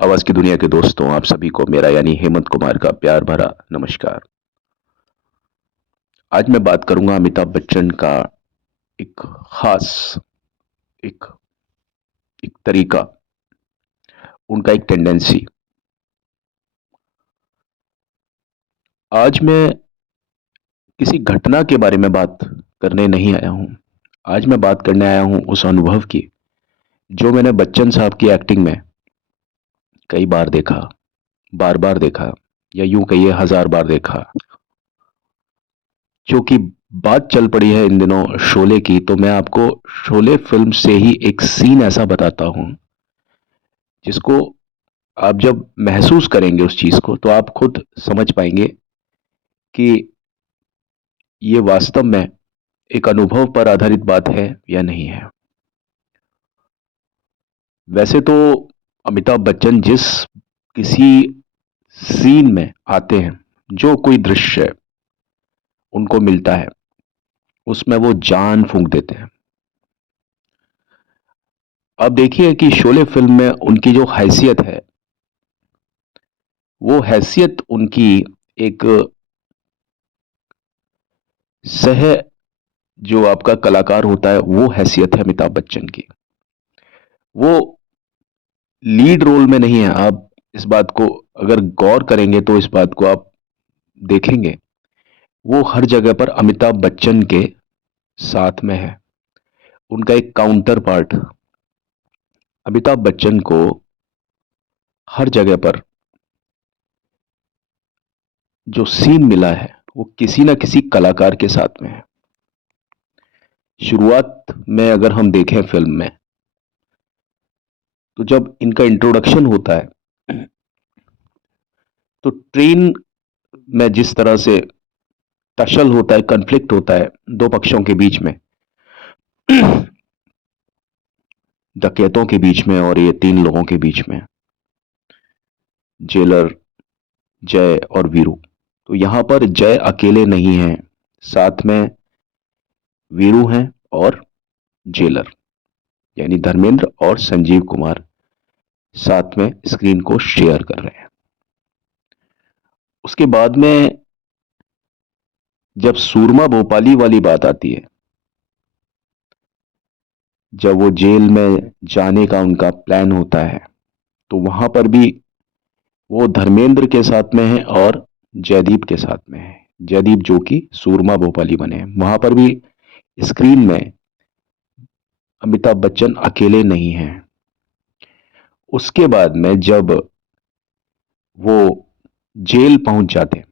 आवाज की दुनिया के दोस्तों, आप सभी को मेरा यानी हेमंत कुमार का प्यार भरा नमस्कार। आज मैं बात करूंगा अमिताभ बच्चन का एक खास एक एक तरीका, उनका एक टेंडेंसी। आज मैं किसी घटना के बारे में बात करने नहीं आया हूं। आज मैं बात करने आया हूं उस अनुभव की जो मैंने बच्चन साहब की एक्टिंग में कई बार देखा, बार बार देखा, या यूं कहिए हजार बार देखा। क्योंकि बात चल पड़ी है इन दिनों शोले की, तो मैं आपको शोले फिल्म से ही एक सीन ऐसा बताता हूं जिसको आप जब महसूस करेंगे उस चीज को, तो आप खुद समझ पाएंगे कि ये वास्तव में एक अनुभव पर आधारित बात है या नहीं है। वैसे तो अमिताभ बच्चन जिस किसी सीन में आते हैं, जो कोई दृश्य उनको मिलता है, उसमें वो जान फूंक देते हैं। अब देखिए कि शोले फिल्म में उनकी जो हैसियत है, वो हैसियत उनकी एक सह जो आपका कलाकार होता है, वो हैसियत है अमिताभ बच्चन की। वो लीड रोल में नहीं है। आप इस बात को अगर गौर करेंगे तो इस बात को आप देखेंगे, वो हर जगह पर अमिताभ बच्चन के साथ में है। उनका एक काउंटर पार्ट अमिताभ बच्चन को हर जगह पर जो सीन मिला है, वो किसी ना किसी कलाकार के साथ में है। शुरुआत में अगर हम देखें फिल्म में, तो जब इनका इंट्रोडक्शन होता है, तो ट्रेन में जिस तरह से टशल होता है, कन्फ्लिक्ट होता है दो पक्षों के बीच में, डकैतों के बीच में और ये तीन लोगों के बीच में, जेलर, जय और वीरू। तो यहां पर जय अकेले नहीं है, साथ में वीरू हैं और जेलर यानी धर्मेंद्र और संजीव कुमार साथ में स्क्रीन को शेयर कर रहे हैं। उसके बाद में जब सूरमा भोपाली वाली बात आती है, जब वो जेल में जाने का उनका प्लान होता है, तो वहां पर भी वो धर्मेंद्र के साथ में है और जयदीप के साथ में है। जयदीप जो कि सूरमा भोपाली बने हैं, वहां पर भी स्क्रीन में अमिताभ बच्चन अकेले नहीं हैं। उसके बाद में जब वो जेल पहुंच जाते हैं,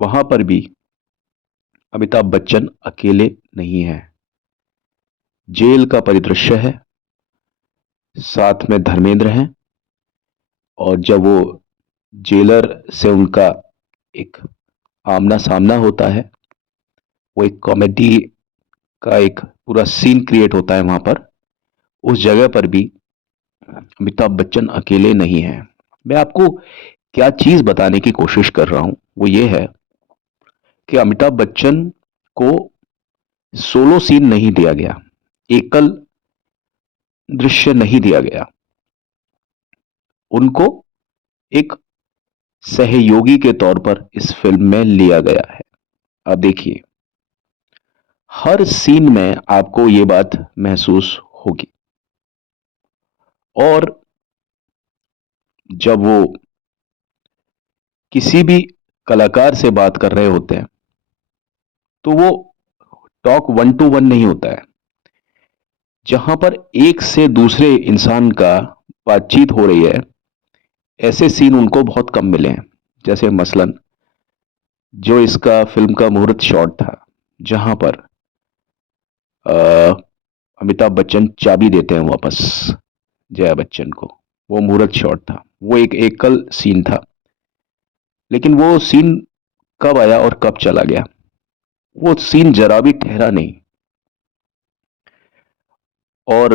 वहां पर भी अमिताभ बच्चन अकेले नहीं हैं। जेल का परिदृश्य है, साथ में धर्मेंद्र हैं, और जब वो जेलर से उनका एक आमना सामना होता है, वो एक कॉमेडी का एक पूरा सीन क्रिएट होता है वहां पर। उस जगह पर भी अमिताभ बच्चन अकेले नहीं हैं। मैं आपको क्या चीज बताने की कोशिश कर रहा हूं, वो ये है कि अमिताभ बच्चन को सोलो सीन नहीं दिया गया, एकल दृश्य नहीं दिया गया। उनको एक सहयोगी के तौर पर इस फिल्म में लिया गया है। अब देखिए, हर सीन में आपको यह बात महसूस होगी। और जब वो किसी भी कलाकार से बात कर रहे होते हैं, तो वो टॉक वन टू वन नहीं होता है। जहां पर एक से दूसरे इंसान का बातचीत हो रही है, ऐसे सीन उनको बहुत कम मिले हैं। जैसे मसलन जो इसका फिल्म का मुहूर्त शॉट था, जहां पर अमिताभ बच्चन चाबी देते हैं वापस जया बच्चन को, वो मुहूर्त शॉट था। वो एक एकल सीन था, लेकिन वो सीन कब आया और कब चला गया, वो सीन जरा भी ठहरा नहीं। और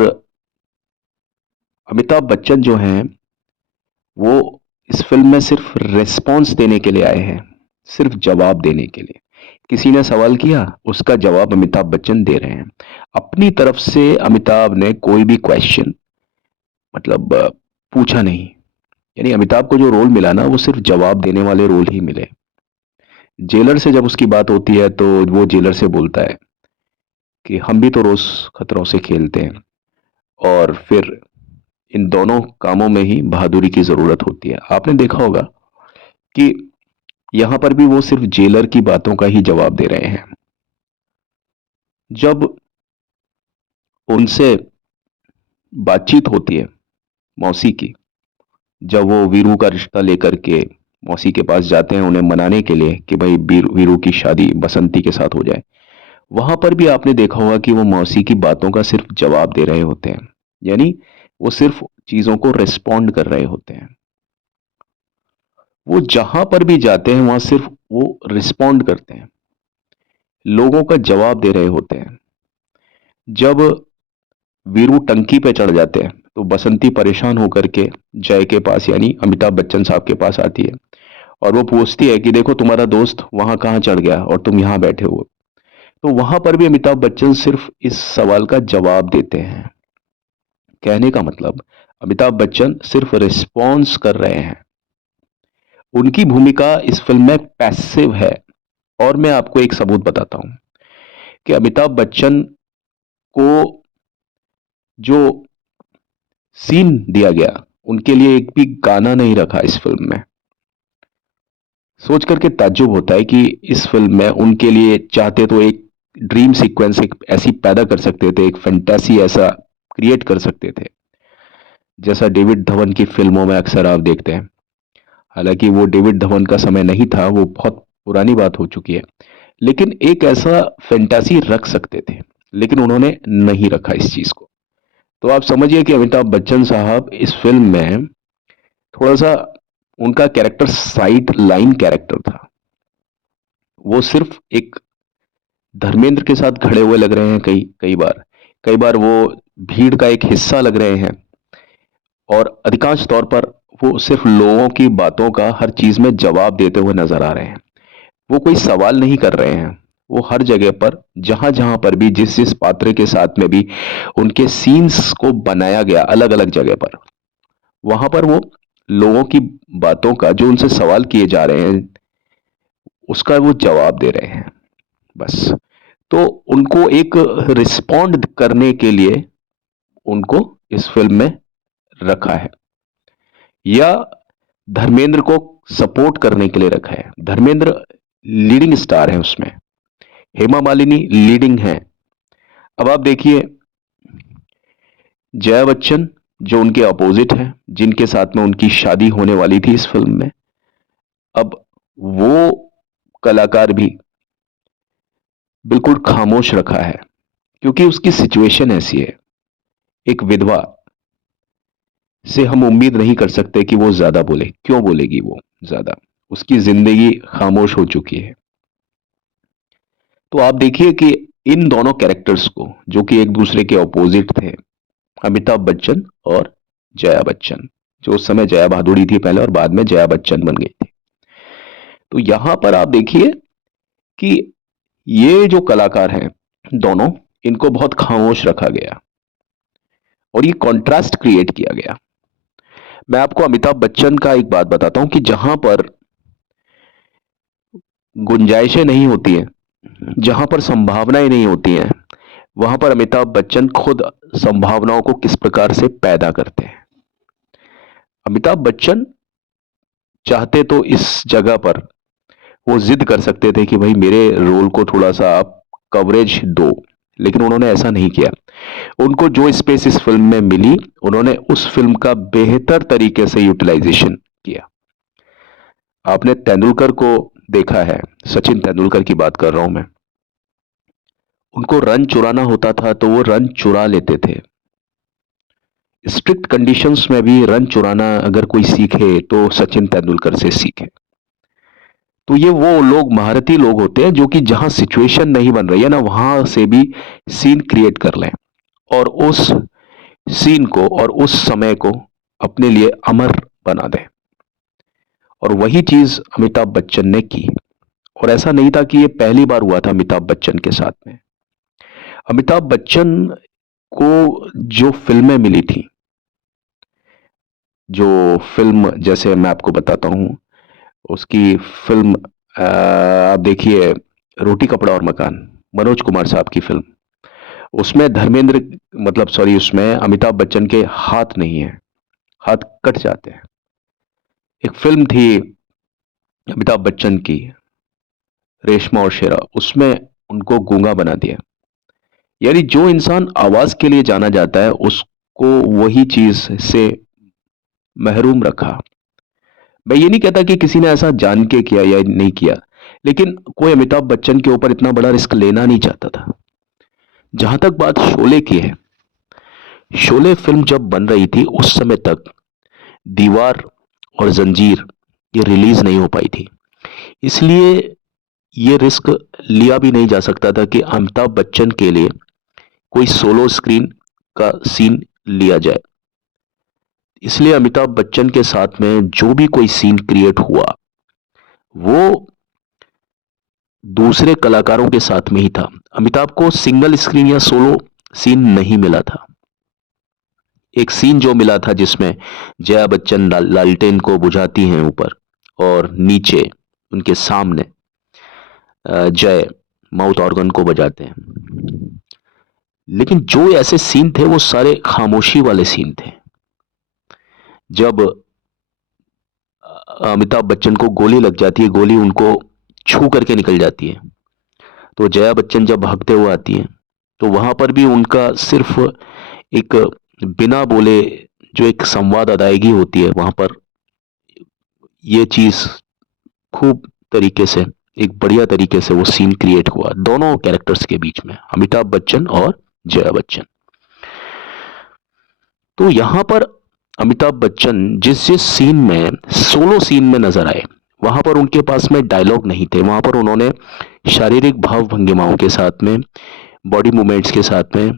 अमिताभ बच्चन जो हैं, वो इस फिल्म में सिर्फ रिस्पॉन्स देने के लिए आए हैं, सिर्फ जवाब देने के लिए। किसी ने सवाल किया, उसका जवाब अमिताभ बच्चन दे रहे हैं। अपनी तरफ से अमिताभ ने कोई भी क्वेश्चन मतलब पूछा नहीं। यानी अमिताभ को जो रोल मिला ना, वो सिर्फ जवाब देने वाले रोल ही मिले। जेलर से जब उसकी बात होती है तो वो जेलर से बोलता है कि हम भी तो रोज खतरों से खेलते हैं, और फिर इन दोनों कामों में ही बहादुरी की जरूरत होती है। आपने देखा होगा कि यहां पर भी वो सिर्फ जेलर की बातों का ही जवाब दे रहे हैं। जब उनसे बातचीत होती है मौसी की, जब वो वीरू का रिश्ता लेकर के मौसी के पास जाते हैं उन्हें मनाने के लिए कि भाई वीरू की शादी बसंती के साथ हो जाए, वहां पर भी आपने देखा होगा कि वो मौसी की बातों का सिर्फ जवाब दे रहे होते हैं। यानी वो सिर्फ चीजों को रिस्पॉन्ड कर रहे होते हैं। वो जहां पर भी जाते हैं वहां सिर्फ वो रिस्पॉन्ड करते हैं, लोगों का जवाब दे रहे होते हैं। जब वीरू टंकी पे चढ़ जाते हैं तो बसंती परेशान होकर के जय के पास यानी अमिताभ बच्चन साहब के पास आती है, और वो पूछती है कि देखो तुम्हारा दोस्त वहां कहाँ चढ़ गया और तुम यहां बैठे हो। तो वहां पर भी अमिताभ बच्चन सिर्फ इस सवाल का जवाब देते हैं। कहने का मतलब, अमिताभ बच्चन सिर्फ रिस्पॉन्स कर रहे हैं। उनकी भूमिका इस फिल्म में पैसिव है। और मैं आपको एक सबूत बताता हूं कि अमिताभ बच्चन को जो सीन दिया गया, उनके लिए एक भी गाना नहीं रखा इस फिल्म में। सोच करके ताज्जुब होता है कि इस फिल्म में उनके लिए चाहते तो एक ड्रीम सीक्वेंस एक ऐसी पैदा कर सकते थे, एक फैंटेसी ऐसा क्रिएट कर सकते थे, जैसा डेविड धवन की फिल्मों में अक्सर आप देखते हैं। हालांकि वो डेविड धवन का समय नहीं था, वो बहुत पुरानी बात हो चुकी है, लेकिन एक ऐसा फैंटेसी रख सकते थे, लेकिन उन्होंने नहीं रखा इस चीज को। तो आप समझिए कि अमिताभ बच्चन साहब इस फिल्म में थोड़ा सा, उनका कैरेक्टर साइड लाइन कैरेक्टर था। वो सिर्फ एक धर्मेंद्र के साथ खड़े हुए लग रहे हैं, कई बार वो भीड़ का एक हिस्सा लग रहे हैं, और अधिकांश तौर पर वो सिर्फ लोगों की बातों का हर चीज में जवाब देते हुए नजर आ रहे हैं। वो कोई सवाल नहीं कर रहे हैं। वो हर जगह पर, जहां जहां पर भी, जिस जिस पात्र के साथ में भी उनके सीन्स को बनाया गया अलग अलग जगह पर, वहां पर वो लोगों की बातों का, जो उनसे सवाल किए जा रहे हैं, उसका वो जवाब दे रहे हैं बस। तो उनको एक रिस्पॉन्ड करने के लिए उनको इस फिल्म में रखा है, या धर्मेंद्र को सपोर्ट करने के लिए रखा है। धर्मेंद्र लीडिंग स्टार है उसमें, हेमा मालिनी लीडिंग है। अब आप देखिए, जया बच्चन जो उनके अपोजिट है, जिनके साथ में उनकी शादी होने वाली थी इस फिल्म में, अब वो कलाकार भी बिल्कुल खामोश रखा है, क्योंकि उसकी सिचुएशन ऐसी है। एक विधवा से हम उम्मीद नहीं कर सकते कि वो ज्यादा बोले। क्यों बोलेगी वो ज्यादा? उसकी जिंदगी खामोश हो चुकी है। तो आप देखिए कि इन दोनों कैरेक्टर्स को, जो कि एक दूसरे के ऑपोजिट थे, अमिताभ बच्चन और जया बच्चन, जो उस समय जया भादुड़ी थी पहले और बाद में जया बच्चन बन गई थी, तो यहां पर आप देखिए कि ये जो कलाकार हैं दोनों, इनको बहुत खामोश रखा गया और ये कॉन्ट्रास्ट क्रिएट किया गया। मैं आपको अमिताभ बच्चन का एक बात बताता हूं कि जहां पर गुंजाइशें नहीं होती हैं, जहां पर संभावनाएं नहीं होती हैं, वहां पर अमिताभ बच्चन खुद संभावनाओं को किस प्रकार से पैदा करते हैं। अमिताभ बच्चन चाहते तो इस जगह पर वो जिद कर सकते थे कि भाई मेरे रोल को थोड़ा सा आप कवरेज दो, लेकिन उन्होंने ऐसा नहीं किया। उनको जो स्पेस इस फिल्म में मिली, उन्होंने उस फिल्म का बेहतर तरीके से यूटिलाइजेशन किया। आपने तेंदुलकर को देखा है, सचिन तेंदुलकर की बात कर रहा हूं मैं। उनको रन चुराना होता था तो वो रन चुरा लेते थे। स्ट्रिक्ट कंडीशंस में भी रन चुराना अगर कोई सीखे तो सचिन तेंदुलकर से सीखे। तो ये वो लोग, महारथी लोग होते हैं, जो कि जहां सिचुएशन नहीं बन रही है ना, वहां से भी सीन क्रिएट कर लें और उस सीन को और उस समय को अपने लिए अमर बना दें। और वही चीज अमिताभ बच्चन ने की। और ऐसा नहीं था कि ये पहली बार हुआ था अमिताभ बच्चन के साथ में। अमिताभ बच्चन को जो फिल्में मिली थी, जो फिल्म, जैसे मैं आपको बताता हूँ उसकी फिल्म, आप देखिए रोटी कपड़ा और मकान, मनोज कुमार साहब की फिल्म। उसमें धर्मेंद्र, मतलब सॉरी, उसमें अमिताभ बच्चन के हाथ नहीं है, हाथ कट जाते हैं। एक फिल्म थी अमिताभ बच्चन की, रेशमा और शेरा, उसमें उनको गूंगा बना दिया। यानी जो इंसान आवाज के लिए जाना जाता है उसको वही चीज से महरूम रखा। मैं ये नहीं कहता कि किसी ने ऐसा जान के किया या नहीं किया, लेकिन कोई अमिताभ बच्चन के ऊपर इतना बड़ा रिस्क लेना नहीं चाहता था। जहां तक बात शोले की है, शोले फिल्म जब बन रही थी उस समय तक दीवार और जंजीर ये रिलीज नहीं हो पाई थी, इसलिए ये रिस्क लिया भी नहीं जा सकता था कि अमिताभ बच्चन के लिए कोई सोलो स्क्रीन का सीन लिया जाए। इसलिए अमिताभ बच्चन के साथ में जो भी कोई सीन क्रिएट हुआ वो दूसरे कलाकारों के साथ में ही था। अमिताभ को सिंगल स्क्रीन या सोलो सीन नहीं मिला था। एक सीन जो मिला था जिसमें जया बच्चन लालटेन को बुझाती हैं ऊपर, और नीचे उनके सामने जय माउथ ऑर्गन को बजाते हैं। लेकिन जो ऐसे सीन थे वो सारे खामोशी वाले सीन थे। जब अमिताभ बच्चन को गोली लग जाती है, गोली उनको छू करके निकल जाती है, तो जया बच्चन जब भागते हुए आती हैं तो वहां पर भी उनका सिर्फ एक बिना बोले जो एक संवाद अदायगी होती है, वहां पर ये चीज खूब तरीके से, एक बढ़िया तरीके से वो सीन क्रिएट हुआ दोनों कैरेक्टर्स के बीच में, अमिताभ बच्चन और जया बच्चन। तो यहां पर अमिताभ बच्चन जिस जिस सीन में, सोलो सीन में नजर आए, वहां पर उनके पास में डायलॉग नहीं थे। वहां पर उन्होंने शारीरिक भाव भंगिमाओं के साथ में, बॉडी मूवमेंट्स के साथ में,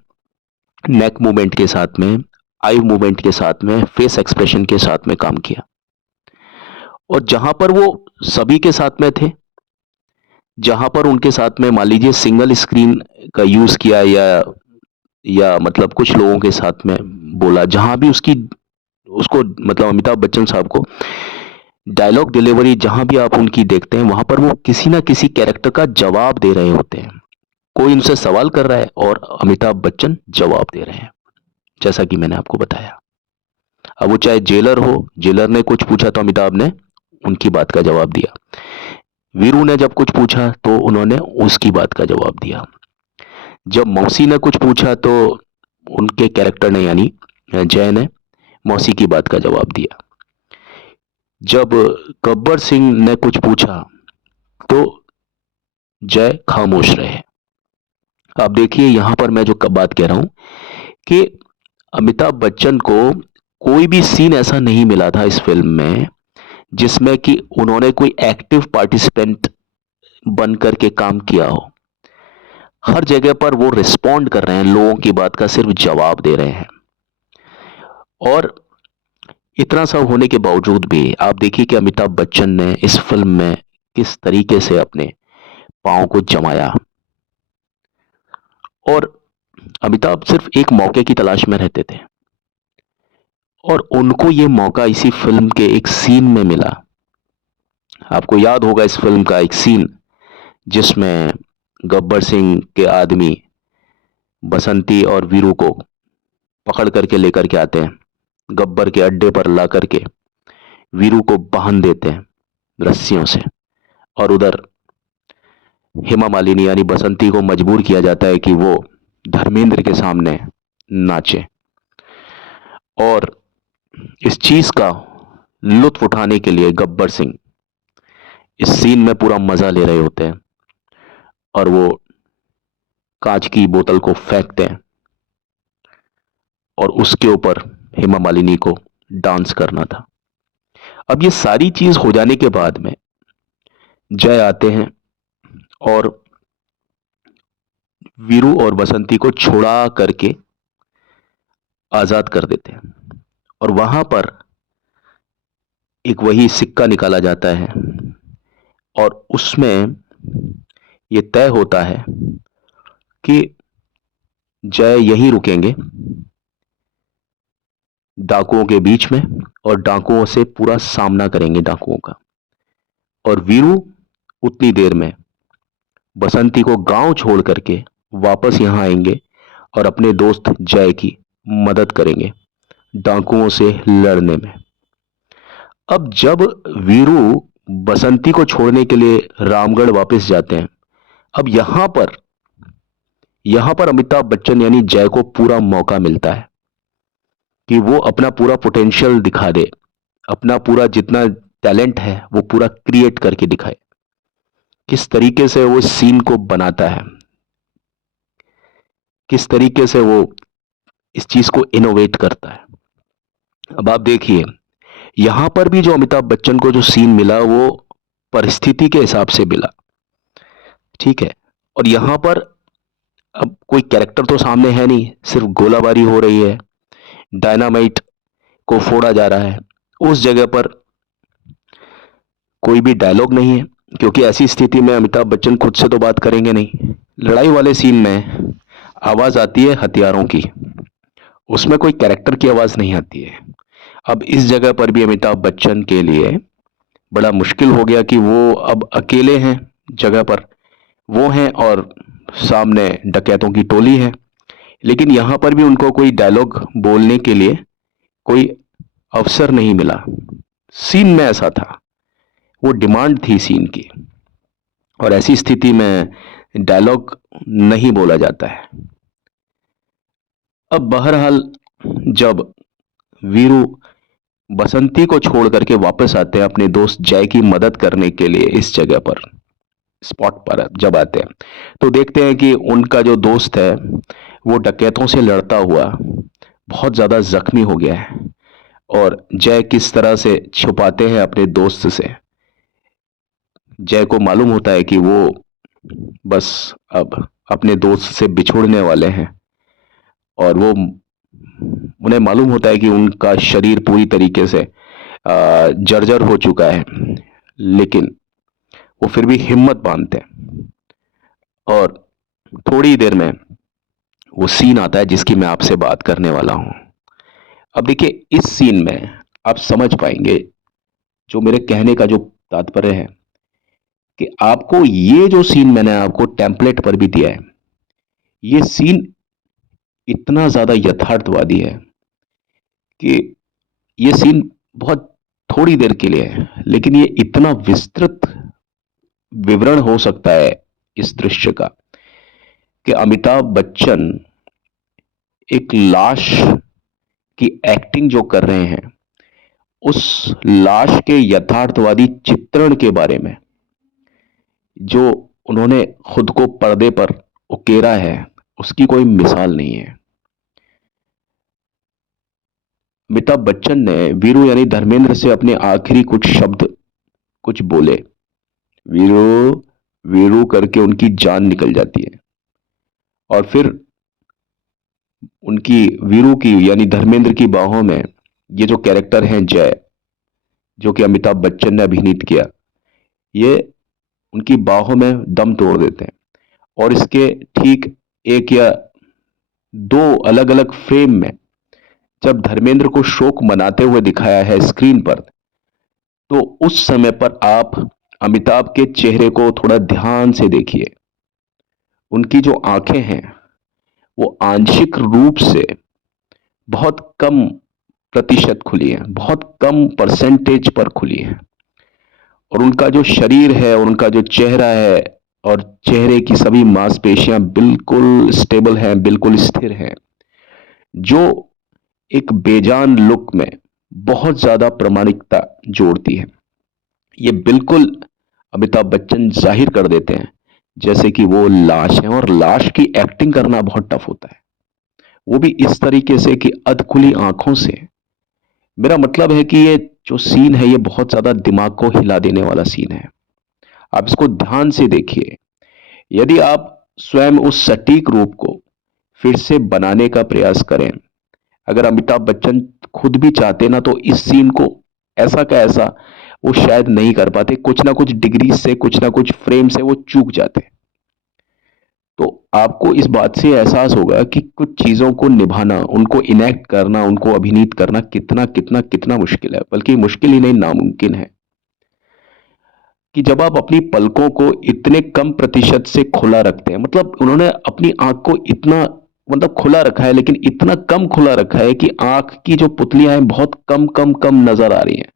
नेक मूवमेंट के साथ में, आई मूवमेंट के साथ में, फेस एक्सप्रेशन के साथ में काम किया। और जहां पर वो सभी के साथ में थे, जहां पर उनके साथ में मान लीजिए सिंगल स्क्रीन का यूज किया, या मतलब कुछ लोगों के साथ में बोला, जहां भी उसकी, उसको मतलब अमिताभ बच्चन साहब को डायलॉग डिलीवरी जहां भी आप उनकी देखते हैं, वहां पर वो किसी ना किसी कैरेक्टर का जवाब दे रहे होते हैं। कोई उनसे सवाल कर रहा है और अमिताभ बच्चन जवाब दे रहे हैं, जैसा कि मैंने आपको बताया। अब वो चाहे जेलर हो, जेलर ने कुछ पूछा तो अमिताभ ने उनकी बात का जवाब दिया। वीरू ने जब कुछ पूछा तो उन्होंने उसकी बात का जवाब दिया। जब मौसी ने कुछ पूछा तो उनके कैरेक्टर ने, यानी जय ने, मौसी की बात का जवाब दिया। जब गब्बर सिंह ने कुछ पूछा तो जय खामोश रहे। आप देखिए यहां पर मैं जो बात कह रहा हूं कि अमिताभ बच्चन को कोई भी सीन ऐसा नहीं मिला था इस फिल्म में जिसमें कि उन्होंने कोई एक्टिव पार्टिसिपेंट बन करके काम किया हो। हर जगह पर वो रिस्पॉन्ड कर रहे हैं, लोगों की बात का सिर्फ जवाब दे रहे हैं। और इतना सब होने के बावजूद भी आप देखिए कि अमिताभ बच्चन ने इस फिल्म में किस तरीके से अपने पांव को जमाया। और अमिताभ सिर्फ एक मौके की तलाश में रहते थे, और उनको ये मौका इसी फिल्म के एक सीन में मिला। आपको याद होगा इस फिल्म का एक सीन जिसमें गब्बर सिंह के आदमी बसंती और वीरू को पकड़ करके लेकर के आते हैं, गब्बर के अड्डे पर ला करके वीरू को बांध देते हैं रस्सियों से, और उधर हेमा मालिनी यानी बसंती को मजबूर किया जाता है कि वो धर्मेंद्र के सामने नाचे। और इस चीज का लुत्फ उठाने के लिए गब्बर सिंह इस सीन में पूरा मजा ले रहे होते हैं, और वो कांच की बोतल को फेंकते हैं और उसके ऊपर हेमा मालिनी को डांस करना था। अब ये सारी चीज हो जाने के बाद में जय आते हैं और वीरू और बसंती को छुड़ा करके आजाद कर देते हैं। और वहां पर एक वही सिक्का निकाला जाता है, और उसमें यह तय होता है कि जय यहीं रुकेंगे डाकुओं के बीच में और डाकुओं से पूरा सामना करेंगे डाकुओं का। और वीरू उतनी देर में बसंती को गांव छोड़ करके वापस यहां आएंगे और अपने दोस्त जय की मदद करेंगे डाकुओं से लड़ने में। अब जब वीरू बसंती को छोड़ने के लिए रामगढ़ वापस जाते हैं, अब यहां पर अमिताभ बच्चन यानी जय को पूरा मौका मिलता है कि वो अपना पूरा पोटेंशियल दिखा दे, अपना पूरा जितना टैलेंट है वो पूरा क्रिएट करके दिखाए। किस तरीके से वो सीन को बनाता है, किस तरीके से वो इस चीज को इनोवेट करता है। अब आप देखिए, यहां पर भी जो अमिताभ बच्चन को जो सीन मिला वो परिस्थिति के हिसाब से मिला, ठीक है। और यहां पर अब कोई कैरेक्टर तो सामने है नहीं, सिर्फ गोलाबारी हो रही है, डायनामाइट को फोड़ा जा रहा है। उस जगह पर कोई भी डायलॉग नहीं है, क्योंकि ऐसी स्थिति में अमिताभ बच्चन खुद से तो बात करेंगे नहीं। लड़ाई वाले सीन में आवाज आती है हथियारों की, उसमें कोई कैरेक्टर की आवाज नहीं आती है। अब इस जगह पर भी अमिताभ बच्चन के लिए बड़ा मुश्किल हो गया कि वो अब अकेले हैं जगह पर, वो हैं और सामने डकैतों की टोली है। लेकिन यहां पर भी उनको कोई डायलॉग बोलने के लिए कोई अवसर नहीं मिला। सीन में ऐसा था, वो डिमांड थी सीन की, और ऐसी स्थिति में डायलॉग नहीं बोला जाता है। अब बहरहाल जब वीरू बसंती को छोड़ करके वापस आते हैं अपने दोस्त जय की मदद करने के लिए, इस जगह पर स्पॉट पर जब आते हैं तो देखते हैं कि उनका जो दोस्त है वो डकैतों से लड़ता हुआ बहुत ज्यादा जख्मी हो गया है। और जय किस तरह से छुपाते हैं अपने दोस्त से। जय को मालूम होता है कि वो बस अब अपने दोस्त से बिछुड़ने वाले हैं, और वो उन्हें मालूम होता है कि उनका शरीर पूरी तरीके से जर्जर हो चुका है, लेकिन वो फिर भी हिम्मत बांधते हैं। और थोड़ी देर में वो सीन आता है जिसकी मैं आपसे बात करने वाला हूं। अब देखिए, इस सीन में आप समझ पाएंगे जो मेरे कहने का जो तात्पर्य है, कि आपको ये जो सीन मैंने आपको टेम्पलेट पर भी दिया है, ये सीन इतना ज्यादा यथार्थवादी है कि ये सीन बहुत थोड़ी देर के लिए है, लेकिन ये इतना विस्तृत विवरण हो सकता है इस दृश्य का कि अमिताभ बच्चन एक लाश की एक्टिंग जो कर रहे हैं, उस लाश के यथार्थवादी चित्रण के बारे में जो उन्होंने खुद को पर्दे पर उकेरा है, उसकी कोई मिसाल नहीं है। अमिताभ बच्चन ने वीरू यानी धर्मेंद्र से अपने आखिरी कुछ शब्द कुछ बोले, वीरू वीरू करके उनकी जान निकल जाती है। और फिर उनकी वीरू की यानी धर्मेंद्र की बाहों में ये जो कैरेक्टर है जय, जो कि अमिताभ बच्चन ने अभिनीत किया, ये उनकी बाहों में दम तोड़ देते हैं। और इसके ठीक एक या दो अलग अलग फ्रेम में जब धर्मेंद्र को शोक मनाते हुए दिखाया है स्क्रीन पर, तो उस समय पर आप अमिताभ के चेहरे को थोड़ा ध्यान से देखिए। उनकी जो आंखें हैं वो आंशिक रूप से बहुत कम प्रतिशत खुली है, बहुत कम परसेंटेज पर खुली है। और उनका जो शरीर है, उनका जो चेहरा है, और चेहरे की सभी मांसपेशियां बिल्कुल स्टेबल हैं, बिल्कुल स्थिर हैं, जो एक बेजान लुक में बहुत ज्यादा प्रामाणिकता जोड़ती है। ये बिल्कुल अमिताभ बच्चन जाहिर कर देते हैं जैसे कि वो लाश है, और लाश की एक्टिंग करना बहुत टफ होता है, वो भी इस तरीके से कि अधखुली आंखों से। मेरा मतलब है कि ये जो सीन है ये बहुत ज्यादा दिमाग को हिला देने वाला सीन है। आप इसको ध्यान से देखिए। यदि आप स्वयं उस सटीक रूप को फिर से बनाने का प्रयास करें, अगर अमिताभ बच्चन खुद भी चाहते ना तो इस सीन को ऐसा का ऐसा वो शायद नहीं कर पाते, कुछ ना कुछ डिग्री से, कुछ ना कुछ फ्रेम से वो चूक जाते। तो आपको इस बात से एहसास होगा कि कुछ चीज़ों को निभाना, उनको इनैक्ट करना, उनको अभिनीत करना कितना, कितना, कितना मुश्किल है। बल्कि मुश्किल ही नहीं, नामुमकिन है। कि जब आप अपनी पलकों को इतने कम प्रतिशत से खुला रखते हैं, मतलब उन्होंने अपनी आँख को इतना मतलब खुला रखा है, लेकिन इतना कम खुला रखा है कि आँख की जो पुतलियाँ हैं बहुत कम, कम, कम नज़र आ रही हैं।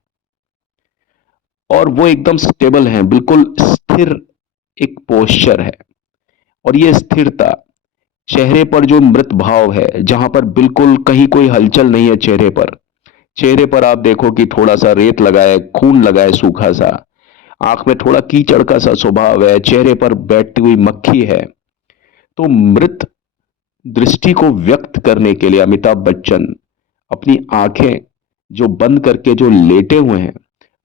और वो एकदम स्टेबल हैं, बिल्कुल स्थिर एक पोस्चर है। और ये स्थिरता, चेहरे पर जो मृत भाव है, जहां पर बिल्कुल कहीं कोई हलचल नहीं है चेहरे पर। चेहरे पर आप देखो कि थोड़ा सा रेत लगा है, खून लगा है सूखा सा, आंख में थोड़ा कीचड़ का सा स्वभाव है, चेहरे पर बैठी हुई मक्खी है। तो मृत दृष्टि को व्यक्त करने के लिए अमिताभ बच्चन अपनी आंखें जो बंद करके जो लेटे हुए हैं,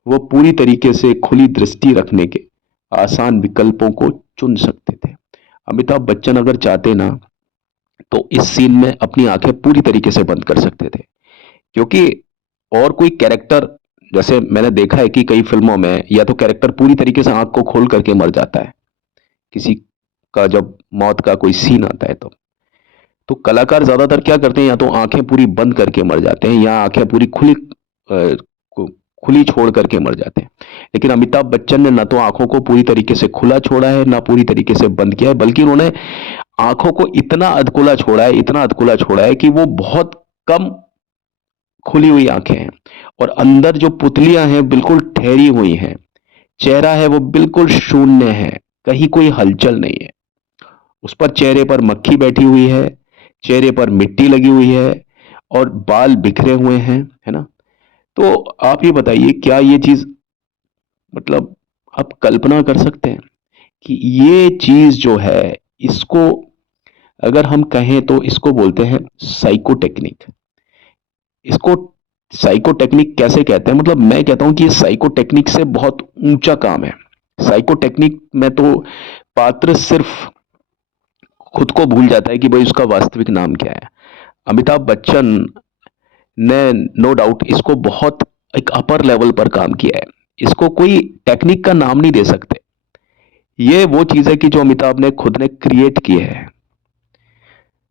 वो पूरी तरीके से खुली दृष्टि रखने के आसान विकल्पों को चुन सकते थे। अमिताभ बच्चन अगर चाहते ना, तो इस सीन में अपनी आंखें पूरी तरीके से बंद कर सकते थे। क्योंकि और कोई कैरेक्टर, जैसे मैंने देखा है कि कई फिल्मों में या तो कैरेक्टर पूरी तरीके से आंख को खोल करके मर जाता है, किसी का जब मौत का कोई सीन आता है तो कलाकार ज्यादातर क्या करते हैं, या तो आंखें पूरी बंद करके मर जाते हैं या आंखें पूरी खुली छोड़ करके मर जाते हैं। लेकिन अमिताभ बच्चन ने ना तो आंखों को पूरी तरीके से खुला छोड़ा है, ना पूरी तरीके से बंद किया है, बल्कि उन्होंने आंखों को इतना अधकुला छोड़ा है, इतना अधकुला छोड़ा है कि वो बहुत कम खुली हुई आंखें हैं। और अंदर जो पुतलियां हैं बिल्कुल ठहरी हुई हैं। चेहरा है वो बिल्कुल शून्य है, कहीं कोई हलचल नहीं है। उस पर चेहरे पर मक्खी बैठी हुई है, चेहरे पर मिट्टी लगी हुई है और बाल बिखरे हुए हैं, है ना? तो आप ये बताइए, क्या ये चीज, मतलब आप कल्पना कर सकते हैं कि ये चीज जो है, इसको अगर हम कहें तो इसको बोलते हैं साइको टेक्निक। इसको साइको टेक्निक कैसे कहते हैं, मतलब मैं कहता हूं कि ये साइको टेक्निक से बहुत ऊंचा काम है। साइको टेक्निक में तो पात्र सिर्फ खुद को भूल जाता है कि भाई उसका वास्तविक नाम क्या है। अमिताभ बच्चन ने नो डाउट इसको बहुत एक अपर लेवल पर काम किया है। इसको कोई टेक्निक का नाम नहीं दे सकते। ये वो चीज है कि जो अमिताभ ने खुद ने क्रिएट की है।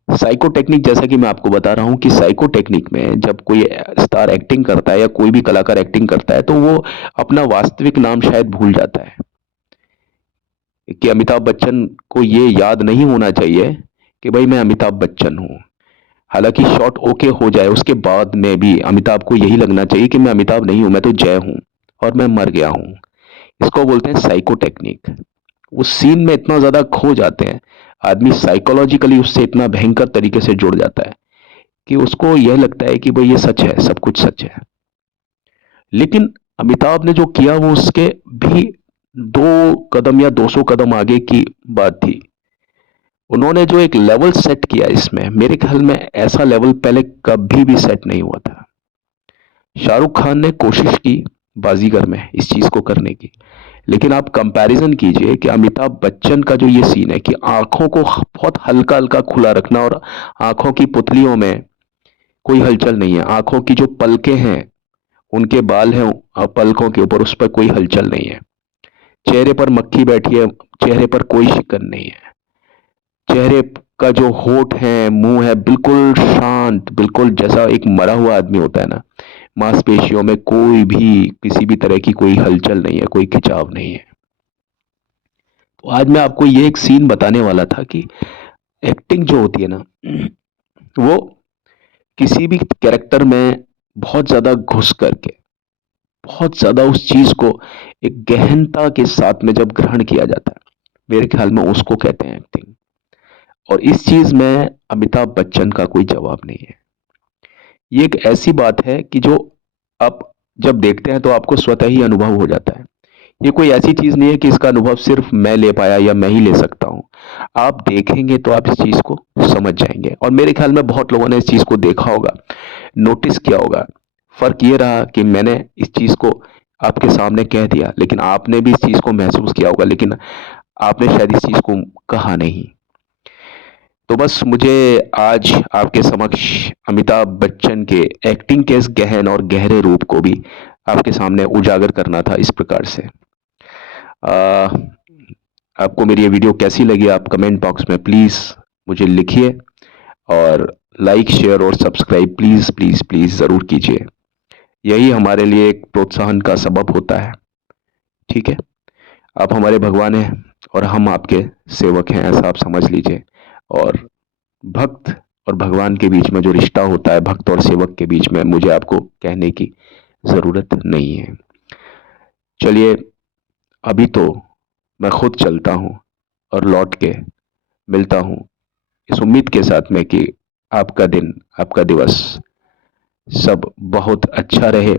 साइको टेक्निक, जैसा कि मैं आपको बता रहा हूं कि साइको टेक्निक में जब कोई स्टार एक्टिंग करता है या कोई भी कलाकार एक्टिंग करता है, तो वो अपना वास्तविक नाम शायद भूल जाता है। कि अमिताभ बच्चन को ये याद नहीं होना चाहिए कि भाई मैं अमिताभ बच्चन हूं। हालांकि शॉट ओके हो जाए, उसके बाद में भी अमिताभ को यही लगना चाहिए कि मैं अमिताभ नहीं हूं, मैं तो जय हूं और मैं मर गया हूं। इसको बोलते हैं साइको टेक्निक। उस सीन में इतना ज्यादा खो जाते हैं, आदमी साइकोलॉजिकली उससे इतना भयंकर तरीके से जुड़ जाता है कि उसको यह लगता है कि भाई ये सच है, सब कुछ सच है। लेकिन अमिताभ ने जो किया वो उसके भी 2 कदम या 200 कदम आगे की बात थी। उन्होंने जो एक लेवल सेट किया इसमें, मेरे ख्याल में ऐसा लेवल पहले कभी भी सेट नहीं हुआ था। शाहरुख खान ने कोशिश की बाजीगर में इस चीज को करने की, लेकिन आप कंपैरिजन कीजिए कि अमिताभ बच्चन का जो ये सीन है कि आंखों को बहुत हल्का हल्का खुला रखना और आंखों की पुतलियों में कोई हलचल नहीं है, आंखों की जो पलकें हैं, उनके बाल हैं पलकों के ऊपर, उस पर कोई हलचल नहीं है। चेहरे पर मक्खी बैठी है, चेहरे पर कोई शिकन नहीं है। चेहरे का जो होठ है, मुंह है, बिल्कुल शांत, बिल्कुल जैसा एक मरा हुआ आदमी होता है ना। मांसपेशियों में कोई भी किसी भी तरह की कोई हलचल नहीं है, कोई खिंचाव नहीं है। तो आज मैं आपको ये एक सीन बताने वाला था कि एक्टिंग जो होती है ना, वो किसी भी कैरेक्टर में बहुत ज्यादा घुस करके, बहुत ज्यादा उस चीज को एक गहनता के साथ में जब ग्रहण किया जाता है, मेरे ख्याल में उसको कहते हैं एक्टिंग। और इस चीज में अमिताभ बच्चन का कोई जवाब नहीं है। ये एक ऐसी बात है कि जो आप जब देखते हैं तो आपको स्वतः ही अनुभव हो जाता है। ये कोई ऐसी चीज नहीं है कि इसका अनुभव सिर्फ मैं ले पाया या मैं ही ले सकता हूं। आप देखेंगे तो आप इस चीज को समझ जाएंगे, और मेरे ख्याल में बहुत लोगों ने इस चीज को देखा होगा, नोटिस किया होगा। फर्क ये रहा कि मैंने इस चीज को आपके सामने कह दिया, लेकिन आपने भी इस चीज को महसूस किया होगा, लेकिन आपने शायद इस चीज को कहा नहीं। तो बस मुझे आज आपके समक्ष अमिताभ बच्चन के एक्टिंग के इस गहन और गहरे रूप को भी आपके सामने उजागर करना था इस प्रकार से। आ, आपको मेरी ये वीडियो कैसी लगी आप कमेंट बॉक्स में प्लीज़ मुझे लिखिए, और लाइक शेयर और सब्सक्राइब प्लीज़ प्लीज़ प्लीज़ ज़रूर कीजिए। यही हमारे लिए एक प्रोत्साहन का सबब होता है। ठीक है, आप हमारे भगवान हैं और हम आपके सेवक हैं, ऐसा आप समझ लीजिए। और भक्त और भगवान के बीच में जो रिश्ता होता है, भक्त और सेवक के बीच में, मुझे आपको कहने की ज़रूरत नहीं है। चलिए, अभी तो मैं खुद चलता हूँ और लौट के मिलता हूँ, इस उम्मीद के साथ में कि आपका दिन, आपका दिवस सब बहुत अच्छा रहे।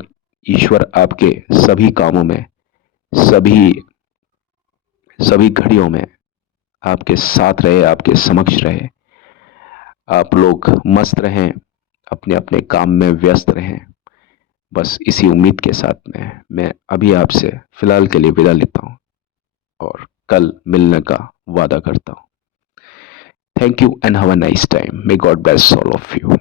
ईश्वर आपके सभी कामों में, सभी सभी घड़ियों में आपके साथ रहे, आपके समक्ष रहे। आप लोग मस्त रहें, अपने अपने काम में व्यस्त रहें। बस इसी उम्मीद के साथ में मैं अभी आपसे फिलहाल के लिए विदा लेता हूँ और कल मिलने का वादा करता हूँ। Thank you and have a nice time. May God bless all of you.